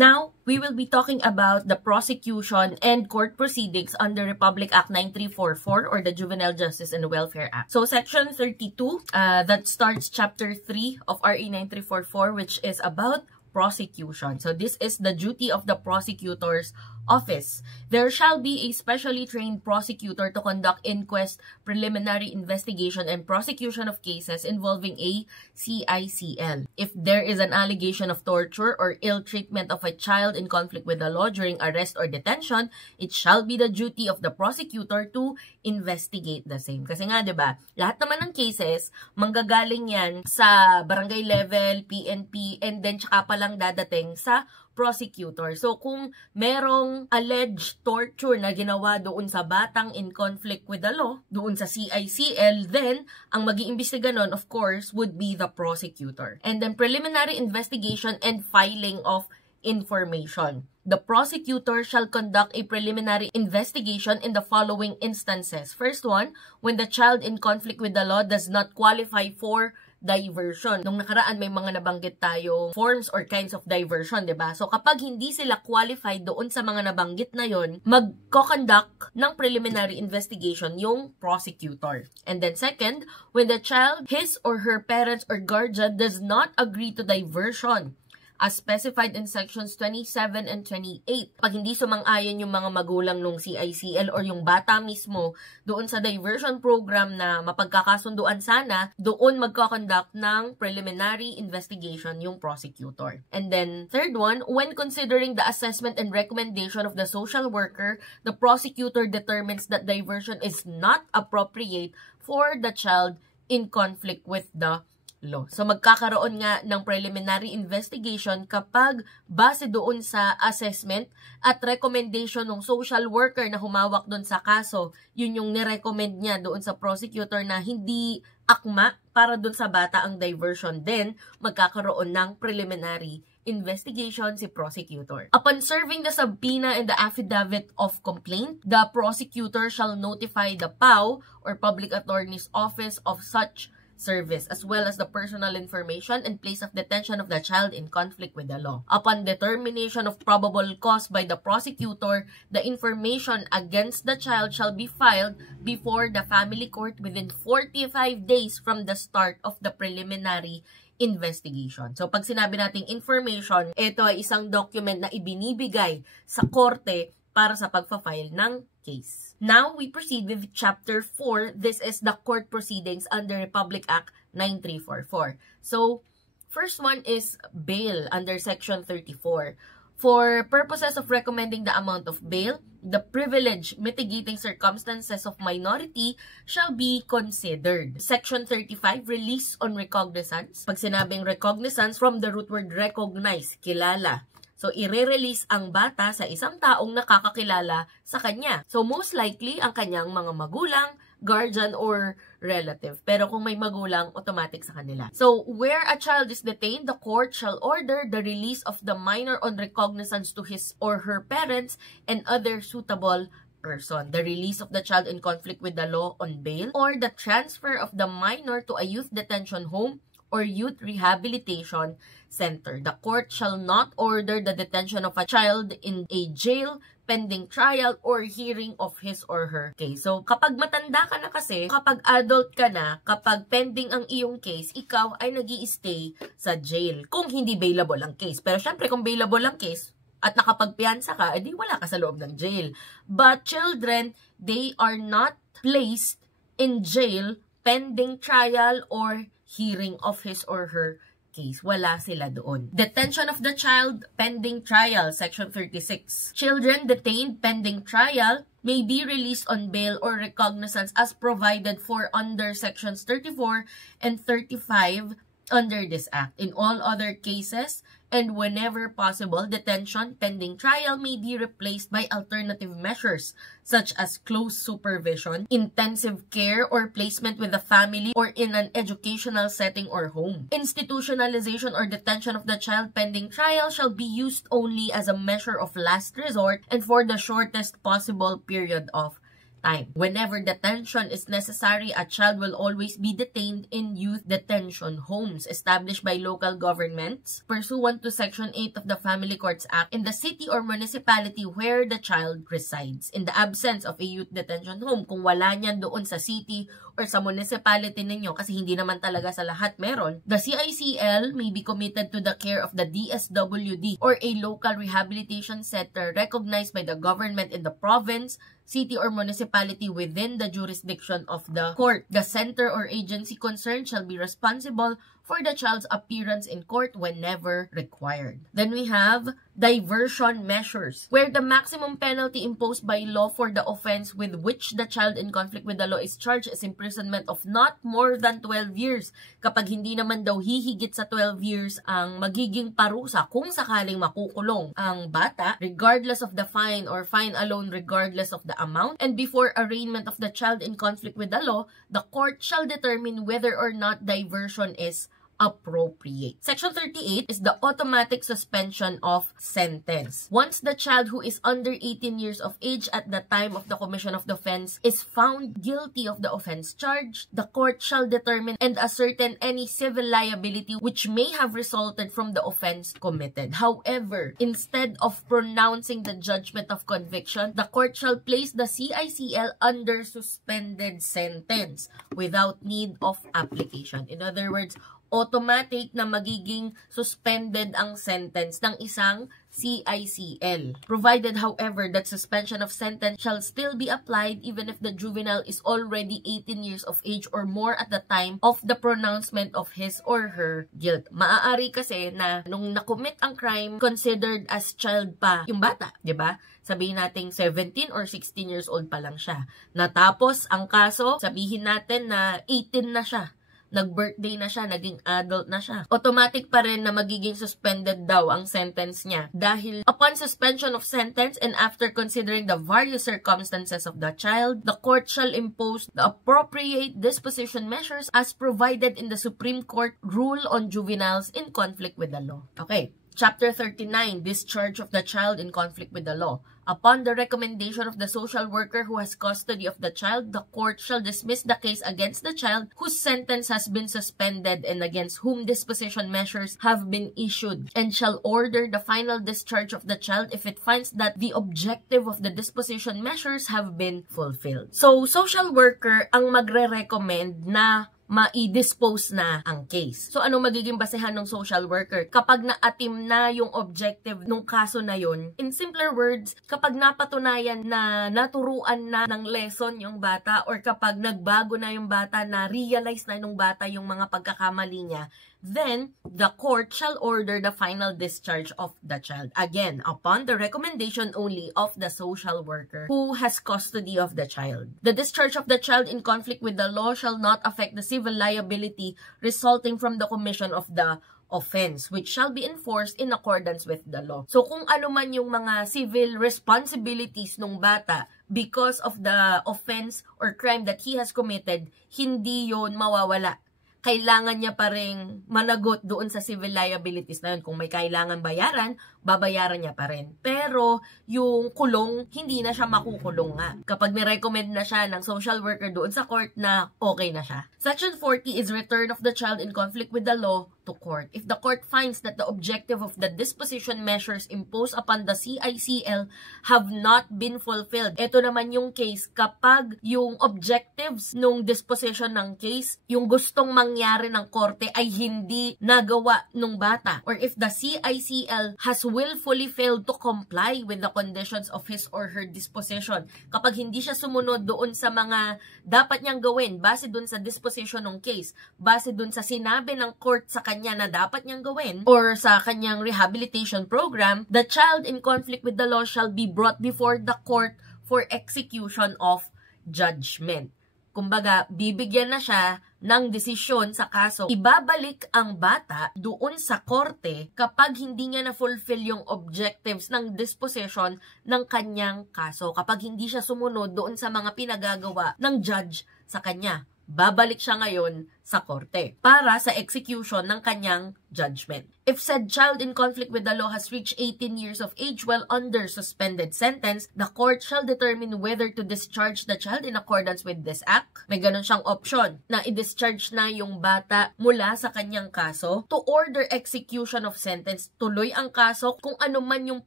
Now, we will be talking about the prosecution and court proceedings under Republic Act 9344 or the Juvenile Justice and Welfare Act. So, Section 32, that starts Chapter 3 of RA 9344, which is about prosecution. So, this is the duty of the prosecutor's office. There shall be a specially trained prosecutor to conduct inquest, preliminary investigation, and prosecution of cases involving a CICL. If there is an allegation of torture or ill treatment of a child in conflict with the law during arrest or detention, it shall be the duty of the prosecutor to investigate the same. Kasi nga, diba, lahat naman ng cases, manggagaling yan sa barangay level, PNP, and then tsaka palang dadating sa prosecutor. So, kung merong alleged torture na ginawa doon sa batang in conflict with the law, doon sa CICL, then, ang mag-iimbestiga nun, of course, would be the prosecutor. And then, preliminary investigation and filing of information. The prosecutor shall conduct a preliminary investigation in the following instances. First one, when the child in conflict with the law does not qualify for diversion. Nung nakaraan, may mga nabanggit tayo forms or kinds of diversion, diba? So, kapag hindi sila qualified doon sa mga nabanggit na yon, magko-conduct ng preliminary investigation yung prosecutor. And then second, when the child, his or her parents or guardian does not agree to diversion, as specified in sections 27 and 28. Pag hindi sumang-ayon yung mga magulang nung CICL or yung bata mismo doon sa diversion program na mapagkakasunduan sana, doon magkakonduct ng preliminary investigation yung prosecutor. And then, third one, when considering the assessment and recommendation of the social worker, the prosecutor determines that diversion is not appropriate for the child in conflict with the law. So, magkakaroon nga ng preliminary investigation kapag base doon sa assessment at recommendation ng social worker na humawak doon sa kaso, yun yung nirecommend niya doon sa prosecutor na hindi akma para doon sa bata ang diversion. Then, magkakaroon ng preliminary investigation si prosecutor. Upon serving the subpoena and the affidavit of complaint, the prosecutor shall notify the PAO or Public Attorney's Office of such service, as well as the personal information and place of detention of the child in conflict with the law. Upon determination of probable cause by the prosecutor, the information against the child shall be filed before the family court within 45 days from the start of the preliminary investigation. So, pag sinabi nating information, ito ay isang document na ibinibigay sa korte para sa pagpa-file ng case. Now, we proceed with Chapter 4. This is the court proceedings under Republic Act 9344. So, first one is bail under Section 34. For purposes of recommending the amount of bail, the privilege mitigating circumstances of minority shall be considered. Section 35, release on recognizance. Pag sinabing recognizance, from the root word recognize, kilala. So, i-release ang bata sa isang taong nakakakilala sa kanya. So, most likely, ang kanyang mga magulang, guardian, or relative. Pero kung may magulang, automatic sa kanila. So, where a child is detained, the court shall order the release of the minor on recognizance to his or her parents and other suitable person, the release of the child in conflict with the law on bail, or the transfer of the minor to a youth detention home or youth rehabilitation center. The court shall not order the detention of a child in a jail pending trial or hearing of his or her case. So, kapag matanda ka na kasi, kapag adult ka na, kapag pending ang iyong case, ikaw ay nag-i-stay sa jail kung hindi bailable ang case. Pero syempre, kung bailable ang case at nakapagpiyansa ka, edi wala ka sa loob ng jail. But children, they are not placed in jail pending trial or hearing of his or her case. Wala sila doon. Detention of the child pending trial, Section 36. Children detained pending trial may be released on bail or recognizance as provided for under Sections 34 and 35 under this Act. In all other cases, and whenever possible, detention pending trial may be replaced by alternative measures such as close supervision, intensive care, or placement with the family or in an educational setting or home. Institutionalization or detention of the child pending trial shall be used only as a measure of last resort and for the shortest possible period of time. Whenever detention is necessary, a child will always be detained in youth detention homes established by local governments pursuant to Section 8 of the Family Courts Act in the city or municipality where the child resides. In the absence of a youth detention home, kung wala niyan doon sa city or sa municipality ninyo, kasi hindi naman talaga sa lahat meron, the CICL may be committed to the care of the DSWD or a local rehabilitation center recognized by the government in the province, city, or municipality within the jurisdiction of the court. The center or agency concerned shall be responsible for the child's appearance in court whenever required. Then we have diversion measures, where the maximum penalty imposed by law for the offense with which the child in conflict with the law is charged is imprisonment of not more than 12 years. Kapag hindi naman daw hihigit sa 12 years ang magiging parusa kung sakaling makukulong ang bata, regardless of the fine or fine alone regardless of the amount, and before arraignment of the child in conflict with the law, the court shall determine whether or not diversion is appropriate. Section 38 is the automatic suspension of sentence. Once the child who is under 18 years of age at the time of the commission of the offense is found guilty of the offense charged, the court shall determine and ascertain any civil liability which may have resulted from the offense committed. However, instead of pronouncing the judgment of conviction, the court shall place the CICL under suspended sentence without need of application. In other words, automatic na magiging suspended ang sentence ng isang CICL. Provided, however, that suspension of sentence shall still be applied even if the juvenile is already 18 years of age or more at the time of the pronouncement of his or her guilt. Maaari kasi na nung nakomit ang crime, considered as child pa yung bata, di ba? Sabihin natin 17 or 16 years old pa lang siya. Natapos ang kaso, sabihin natin na 18 na siya. Nag-birthday na siya, naging adult na siya. Automatic pa rin na magiging suspended daw ang sentence niya. Dahil upon suspension of sentence and after considering the various circumstances of the child, the court shall impose the appropriate disposition measures as provided in the Supreme Court Rule on Juveniles in Conflict with the Law. Okay. Chapter 39, Discharge of the Child in Conflict with the Law. Upon the recommendation of the social worker who has custody of the child, the court shall dismiss the case against the child whose sentence has been suspended and against whom disposition measures have been issued, and shall order the final discharge of the child if it finds that the objective of the disposition measures have been fulfilled. So, social worker ang magre-recommend na ma-dispose na ang case. So, ano magiging basehan ng social worker? Kapag na-atim na yung objective ng kaso na yun, in simpler words, kapag napatunayan na naturuan na ng lesson yung bata or kapag nagbago na yung bata, na-realize na yung bata yung mga pagkakamali niya, then the court shall order the final discharge of the child. Again, upon the recommendation only of the social worker who has custody of the child. The discharge of the child in conflict with the law shall not affect the civil liability resulting from the commission of the offense, which shall be enforced in accordance with the law. So, kung ano man yung mga civil responsibilities ng bata because of the offense or crime that he has committed, hindi yon mawawala. Kailangan niya pa rin managot doon sa civil liabilities na yun. Kung may kailangan bayaran, babayaran niya pa rin. Pero yung kulong, hindi na siya makukulong nga. Kapag ni-recommend na siya ng social worker doon sa court na okay na siya. Section 40 is return of the child in conflict with the law to court. If the court finds that the objective of the disposition measures imposed upon the CICL have not been fulfilled. Ito naman yung case kapag yung objectives nung disposition ng case, yung gustong mangyari ng korte ay hindi nagawa nung bata. Or if the CICL has willfully failed to comply with the conditions of his or her disposition. Kapag hindi siya sumunod doon sa mga dapat niyang gawin, base doon sa disposition ng case, base doon sa sinabi ng court sa kanya na dapat niyang gawin, or sa kanyang rehabilitation program, the child in conflict with the law shall be brought before the court for execution of judgment. Kumbaga, bibigyan na siya ng desisyon sa kaso. Ibabalik ang bata doon sa korte kapag hindi niya na-fulfill yung objectives ng disposition ng kanyang kaso. Kapag hindi siya sumunod doon sa mga pinagagawa ng judge sa kanya. Babalik siya ngayon sa korte para sa execution ng kanyang judgment. If said child in conflict with the law has reached 18 years of age while under suspended sentence, the court shall determine whether to discharge the child in accordance with this act. May ganun siyang option na i-discharge na yung bata mula sa kanyang kaso, to order execution of sentence, tuloy ang kaso, kung ano man yung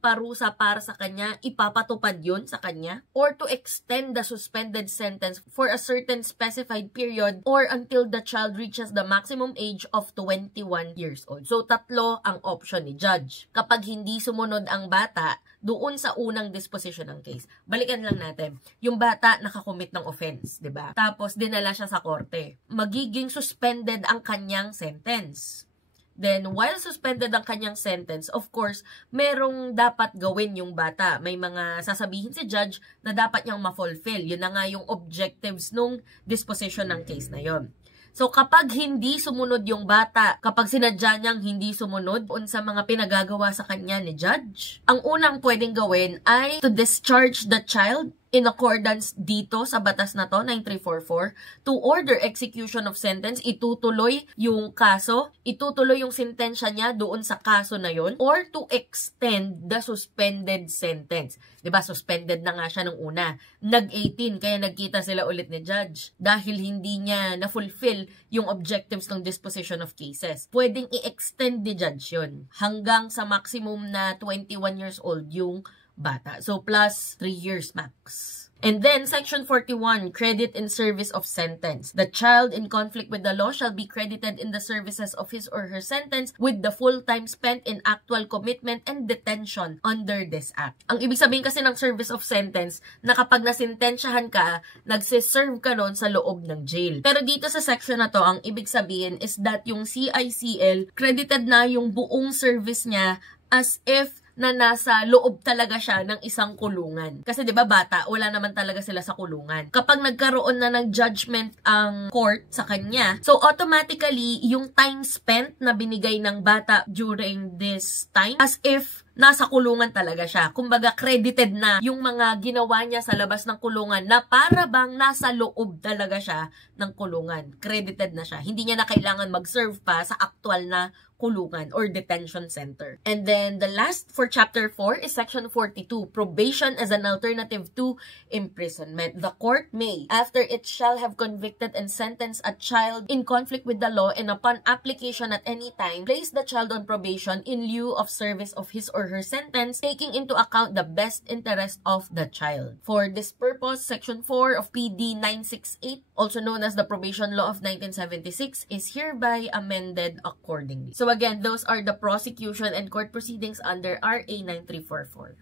parusa para sa kanya, ipapatupad yun sa kanya, or to extend the suspended sentence for a certain specified period or until the child reaches the maximum age of 21 years old. So, tatlo ang option ni judge. Kapag hindi sumunod ang bata doon sa unang disposition ng case. Balikan lang natin. Yung bata nakakommit ng offense, 'di ba? Tapos dinala siya sa korte. Magiging suspended ang kanyang sentence. Then, while suspended ang kanyang sentence, of course, merong dapat gawin yung bata. May mga sasabihin si judge na dapat niyang ma-fulfill. Yun na nga yung objectives nung disposition ng case na yon. So, kapag hindi sumunod yung bata, kapag sinadya niyang hindi sumunod sa mga pinagagawa sa kanya ni judge, ang unang pwedeng gawin ay to discharge the child in accordance dito sa batas na to, 9344, to order execution of sentence, itutuloy yung kaso, itutuloy yung sentensya niya doon sa kaso na yon, or to extend the suspended sentence. Diba, suspended na nga siya nung una. Nag-18, kaya nagkita sila ulit ni judge dahil hindi niya na-fulfill yung objectives ng disposition of cases. Pwedeng i-extend ni judge yun hanggang sa maximum na 21 years old yung bata. So, plus 3 years max. And then, Section 41, credit in service of sentence. The child in conflict with the law shall be credited in the services of his or her sentence with the full time spent in actual commitment and detention under this act. Ang ibig sabihin kasi ng service of sentence, na kapag nasintensyahan ka, nagsiserve ka nun sa loob ng jail. Pero dito sa section na to, ang ibig sabihin is that yung CICL, credited na yung buong service niya as if na nasa loob talaga siya ng isang kulungan. Kasi 'di ba bata, wala naman talaga sila sa kulungan. Kapag nagkaroon na ng judgment ang court sa kanya, so automatically yung time spent na binigay ng bata during this time as if nasa kulungan talaga siya. Kumbaga, credited na yung mga ginawa niya sa labas ng kulungan na para bang nasa loob talaga siya ng kulungan. Credited na siya. Hindi niya na kailangan mag-serve pa sa actual na kulungan or detention center. And then, the last for Chapter 4 is Section 42, probation as an alternative to imprisonment. The court may, after it shall have convicted and sentenced a child in conflict with the law and upon application at any time, place the child on probation in lieu of service of his or her sentence, taking into account the best interest of the child. For this purpose, Section 4 of PD 968, also known as the Probation Law of 1976, is hereby amended accordingly. So again, those are the prosecution and court proceedings under RA 9344.